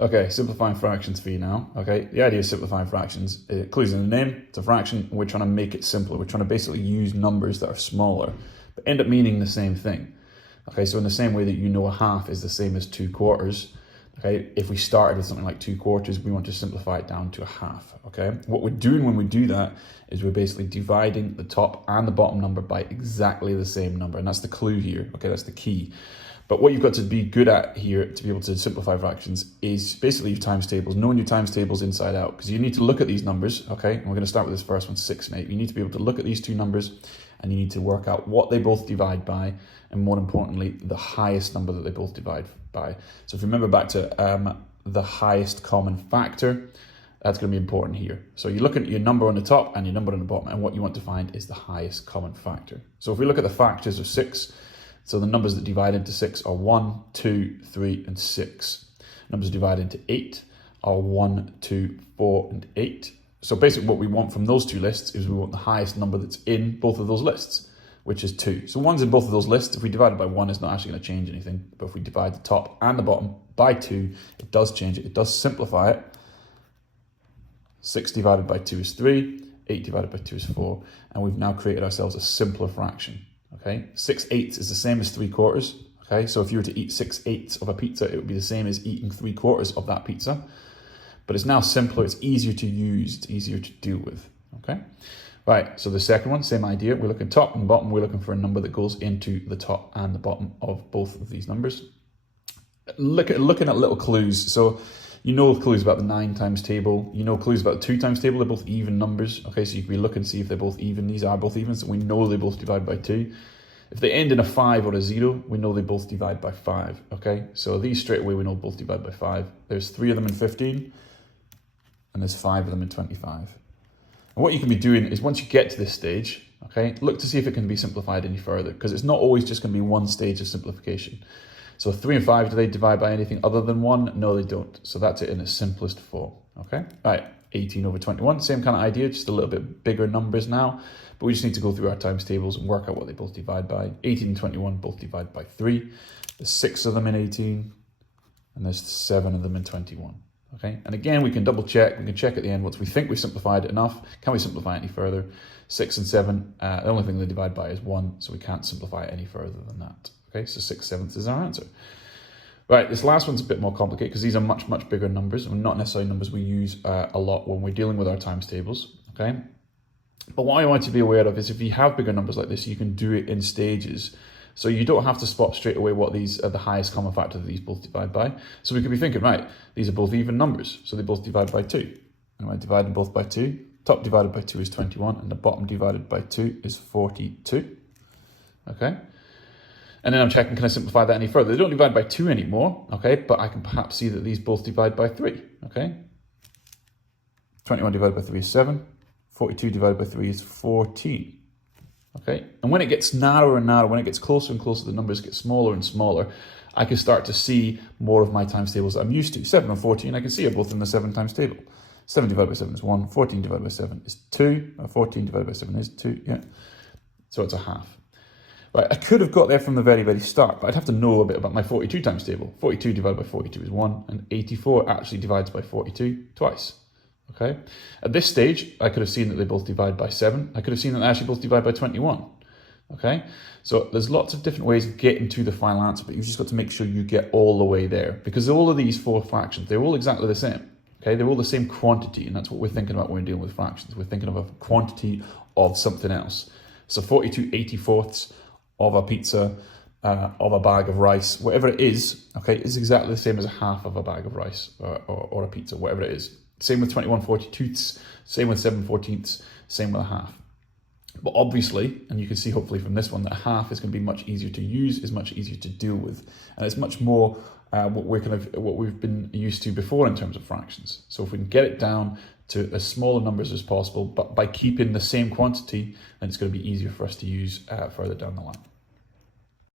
Okay, simplifying fractions for you now. Okay, the idea of simplifying fractions, it includes in the name, it's a fraction, and we're trying to make it simpler. We're trying to basically use numbers that are smaller, but end up meaning the same thing. Okay, so in the same way that you know a half is the same as 2/4, okay, if we started with something like 2/4, we want to simplify it down to a half, okay? What we're doing when we do that is we're basically dividing the top and the bottom number by exactly the same number, and that's the clue here, okay, that's the key. But what you've got to be good at here to be able to simplify fractions is basically your times tables, knowing your times tables inside out, because you need to look at these numbers, okay? And we're going to start with this first one, 6 and 8. You need to be able to look at these two numbers and you need to work out what they both divide by, and more importantly, the highest number that they both divide by. So if you remember back to the highest common factor, that's going to be important here. So you look at your number on the top and your number on the bottom, and what you want to find is the highest common factor. So if we look at the factors of 6, so the numbers that divide into 6 are 1, 2, 3, and 6. Numbers divided into 8 are 1, 2, 4, and 8. So basically what we want from those two lists is we want the highest number that's in both of those lists, which is 2. So 1's in both of those lists. If we divide it by 1, it's not actually going to change anything. But if we divide the top and the bottom by 2, it does change it. It does simplify it. 6 divided by 2 is 3. 8 divided by 2 is 4. And we've now created ourselves a simpler fraction. Okay, 6/8 is the same as 3/4. Okay, so if you were to eat 6/8 of a pizza, it would be the same as eating 3/4 of that pizza. But it's now simpler, it's easier to use, it's easier to deal with. Okay, right, so the second one, same idea. We're looking top and bottom, we're looking for a number that goes into the top and the bottom of both of these numbers. Looking at little clues. So you know clues about the 9 times table, you know clues about the 2 times table, they're both even numbers. Okay, so you can be looking to see if they're both even. These are both even, so we know they both divide by 2. If they end in a 5 or a 0, we know they both divide by 5. Okay, so these straight away we know both divide by 5. There's 3 of them in 15, and there's 5 of them in 25. And what you can be doing is once you get to this stage, okay, look to see if it can be simplified any further, because it's not always just going to be one stage of simplification. So 3 and 5, do they divide by anything other than 1? No, they don't. So that's it in its simplest form, okay? Right, 18 over 21, same kind of idea, just a little bit bigger numbers now, but we just need to go through our times tables and work out what they both divide by. 18 and 21 both divide by 3. There's 6 of them in 18, and there's 7 of them in 21, okay? And again, we can double check, we can check at the end once we think we simplified it enough. Can we simplify it any further? 6 and 7, the only thing they divide by is 1, so we can't simplify it any further than that. Okay, so 6/7 is our answer. Right, this last one's a bit more complicated because these are much, much bigger numbers and not necessarily numbers we use a lot when we're dealing with our times tables, okay? But what I want you to be aware of is if you have bigger numbers like this, you can do it in stages. So you don't have to spot straight away what these are the highest common factor that these both divide by. So we could be thinking, right, these are both even numbers, so they both divide by 2. And I divide them both by 2. Top divided by 2 is 21, and the bottom divided by 2 is 42, okay? And then I'm checking, can I simplify that any further? They don't divide by 2 anymore, okay? But I can perhaps see that these both divide by 3, okay? 21 divided by 3 is 7. 42 divided by 3 is 14, okay? And when it gets narrower and narrower, when it gets closer and closer, the numbers get smaller and smaller, I can start to see more of my times tables that I'm used to. 7 and 14, I can see are both in the 7 times table. 7 divided by 7 is 1. 14 divided by 7 is 2. 14 divided by 7 is 2, yeah? So it's a half. Right, I could have got there from the very, very start, but I'd have to know a bit about my 42 times table. 42 divided by 42 is 1, and 84 actually divides by 42 twice, okay? At this stage, I could have seen that they both divide by 7. I could have seen that they actually both divide by 21, okay? So there's lots of different ways of getting to the final answer, but you've just got to make sure you get all the way there, because all of these 4 fractions, they're all exactly the same, okay? They're all the same quantity, and that's what we're thinking about when we're dealing with fractions. We're thinking of a quantity of something else. So 42 84ths of a pizza, of a bag of rice, whatever it is, okay, is exactly the same as a half of a bag of rice or a pizza, whatever it is. Same with 21 42ths, same with 7 14ths, same with a half. But obviously, and you can see hopefully from this one, that a half is going to be much easier to use, is much easier to deal with, and it's much more what we've been used to before in terms of fractions. So if we can get it down to as smaller numbers as possible, but by keeping the same quantity, then it's going to be easier for us to use further down the line.